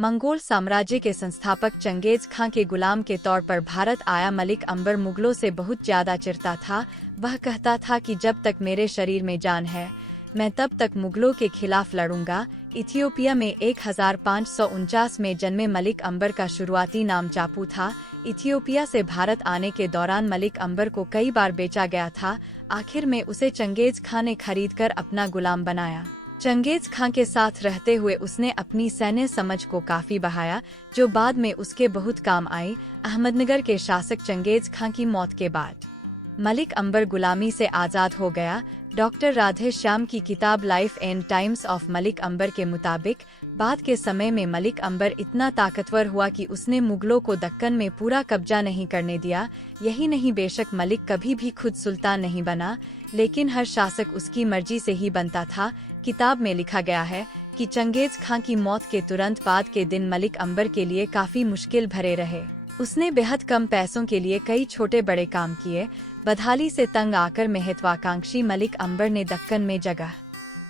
Mongol साम्राज्य के संस्थापक चंगेज खां के गुलाम के तौर पर भारत आया मलिक अंबर मुगलों से बहुत ज्यादा चिढ़ता था। वह कहता था कि जब तक मेरे शरीर में जान है मैं तब तक मुगलों के खिलाफ लड़ूंगा। इथियोपिया में 1549 में जन्मे मलिक अंबर का शुरुआती नाम चापू था। इथियोपिया से भारत आने के दौरान मलिक अंबर को कई बार बेचा गया था। आखिर में उसे चंगेज खां ने खरीदकर अपना गुलाम बनाया। चंगेज खां के साथ रहते हुए उसने अपनी सैन्य समझ को काफी बढ़ाया, जो बाद में उसके बहुत काम आई। अहमदनगर के शासक चंगेज खां की मौत के बाद मलिक अंबर गुलामी से आज़ाद हो गया। डॉक्टर राधे श्याम की किताब life and times of Malik Ambar के मुताबिक बाद के समय में मलिक अंबर इतना ताकतवर हुआ कि उसने मुगलों को दक्कन में पूरा कब्जा नहीं करने दिया। यही नहीं, बेशक मलिक कभी भी खुद सुल्तान नहीं बना, लेकिन हर शासक उसकी मर्जी से ही बनता था। किताब में लिखा गया है कि चंगेज खां की मौत के तुरंत बाद के दिन मलिक अंबर के लिए काफी मुश्किल भरे रहे। उसने बेहद कम पैसों के लिए कई छोटे बड़े काम किए। बदहाली से तंग आकर महत्वाकांक्षी मलिक अंबर ने दक्कन में जगह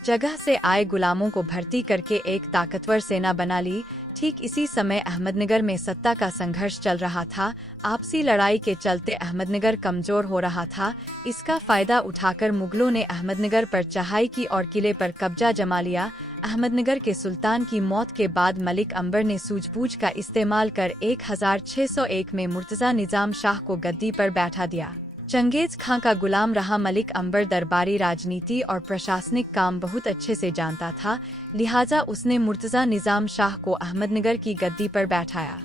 जगह से आए गुलामों को भर्ती करके एक ताकतवर सेना बना ली। ठीक इसी समय अहमदनगर में सत्ता का संघर्ष चल रहा था। आपसी लड़ाई के चलते अहमदनगर कमजोर हो रहा था। इसका फायदा उठाकर मुगलों ने अहमदनगर पर चढ़ाई की और किले पर कब्जा जमा लिया। अहमदनगर के सुल्तान की मौत के बाद मलिक अंबर ने सूझबूझ का इस्तेमाल कर 1601 में मुर्तजा निजाम शाह को गद्दी पर बैठा दिया। चंगेज खां का गुलाम रहा मलिक अंबर दरबारी राजनीति और प्रशासनिक काम बहुत अच्छे से जानता था, लिहाजा उसने मुर्तजा निजाम शाह को अहमदनगर की गद्दी पर बैठाया।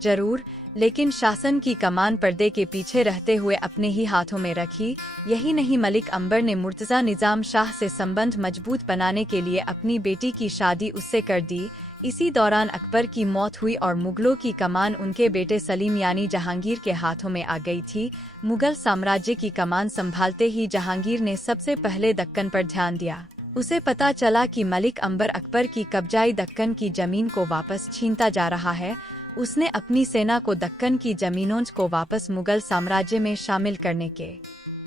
जरूर, लेकिन शासन की कमान पर्दे के पीछे रहते हुए अपने ही हाथों में रखी। यही नहीं, मलिक अंबर ने मुर्तजा निजाम शाह से संबंध मजबूत बनाने के लिए अपनी बेटी की शादी उससे कर दी। इसी दौरान अकबर की मौत हुई और मुगलों की कमान उनके बेटे सलीम यानी जहांगीर के हाथों में आ गई थी। मुगल साम्राज्य की कमान संभालते ही जहांगीर ने सबसे पहले दक्कन पर ध्यान दिया। उसे पता चला कि मलिक अंबर अकबर की कब्जाई दक्कन की जमीन को वापस छीनता जा रहा है। उसने अपनी सेना को दक्कन की जमीनों को वापस मुगल साम्राज्य में शामिल करने के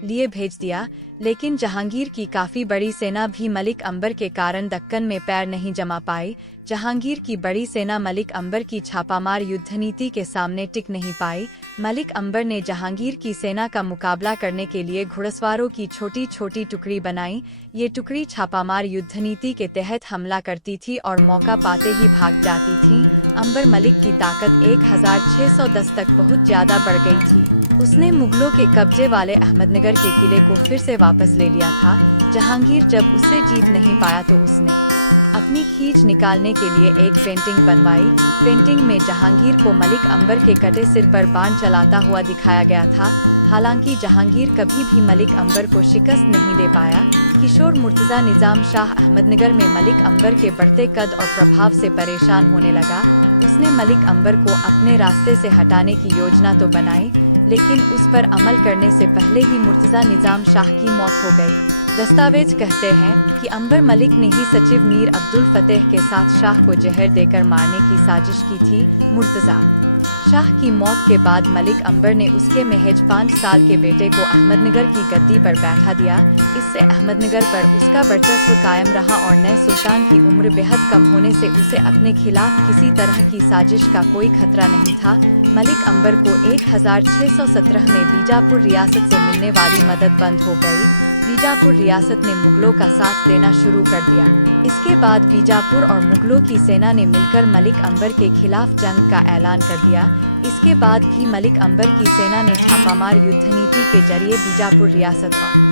लिए भेज दिया, लेकिन जहांगीर की काफी बड़ी सेना भी मलिक अंबर के कारण दक्कन में पैर नहीं जमा पाई। जहांगीर की बड़ी सेना मलिक अंबर की छापामार युद्ध नीति के सामने टिक नहीं पाई। मलिक अंबर ने जहांगीर की सेना का मुकाबला करने के लिए घुड़सवारों की छोटी छोटी टुकड़ी बनाई। ये टुकड़ी छापामार युद्ध नीति के तहत हमला करती थी और मौका पाते ही भाग जाती थी। अंबर मलिक की ताकत 1610 तक बहुत ज्यादा बढ़ गई थी। उसने मुगलों के कब्जे वाले अहमदनगर के किले को फिर से वापस ले लिया था। जहांगीर जब उससे जीत नहीं पाया तो उसने अपनी खींच निकालने के लिए एक पेंटिंग बनवाई। पेंटिंग में जहांगीर को मलिक अंबर के कटे सिर पर बाण चलाता हुआ दिखाया गया था। हालांकि जहांगीर कभी भी मलिक अंबर को शिकस्त नहीं दे पाया। किशोर मुर्तजा निजाम शाह अहमदनगर में मलिक अंबर के बढ़ते कद और प्रभाव से परेशान होने लगा। उसने मलिक अंबर को अपने रास्ते से हटाने की योजना तो बनाई, लेकिन उस पर अमल करने से पहले ही मुर्तजा निजाम शाह की मौत हो गई। दस्तावेज कहते हैं कि अंबर मलिक ने ही सचिव मीर अब्दुल फतेह के साथ शाह को जहर देकर मारने की साजिश की थी। मुर्तजा शाह की मौत के बाद मलिक अंबर ने उसके महज 5 साल के बेटे को अहमदनगर की गद्दी पर बैठा दिया। इससे अहमदनगर पर उसका वर्चस्व कायम रहा और नए सुल्तान की उम्र बेहद कम होने से उसे अपने खिलाफ किसी तरह की साजिश का कोई खतरा नहीं था। मलिक अंबर को 1617 में बीजापुर रियासत से मिलने वाली मदद बंद हो गई। बीजापुर रियासत ने मुगलों का साथ देना शुरू कर दिया। इसके बाद बीजापुर और मुगलों की सेना ने मिलकर मलिक अंबर के खिलाफ जंग का ऐलान कर दिया। इसके बाद भी मलिक अंबर की सेना ने छापामार युद्ध नीति के जरिए बीजापुर रियासत और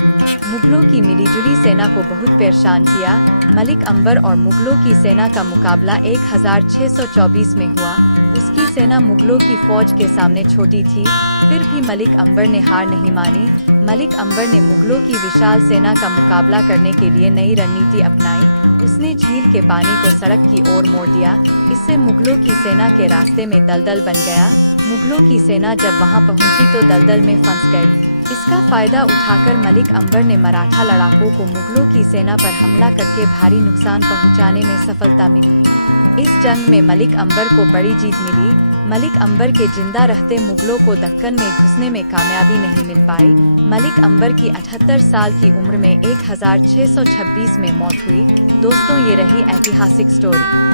मुगलों की मिलीजुली सेना को बहुत परेशान किया। मलिक अंबर और मुगलों की सेना का मुकाबला 1624 में हुआ। उसकी सेना मुगलों की फौज के सामने छोटी थी, फिर भी मलिक अंबर ने हार नहीं मानी। मलिक अंबर ने मुगलों की विशाल सेना का मुकाबला करने के लिए नई रणनीति अपनाई। उसने झील के पानी को सड़क की ओर मोड़ दिया। इससे मुगलों की सेना के रास्ते में दलदल बन गया। मुगलों की सेना जब वहां पहुंची तो दलदल में फंस गई। इसका फायदा उठाकर मलिक अंबर ने मराठा लड़ाकों को मुगलों की सेना पर हमला करके भारी नुकसान पहुंचाने में सफलता मिली। इस जंग में मलिक अंबर को बड़ी जीत मिली। मलिक अंबर के जिंदा रहते मुगलों को दक्कन में घुसने में कामयाबी नहीं मिल पाई। मलिक अंबर की 78 साल की उम्र में 1626 में मौत हुई। दोस्तों, ये रही ऐतिहासिक स्टोरी।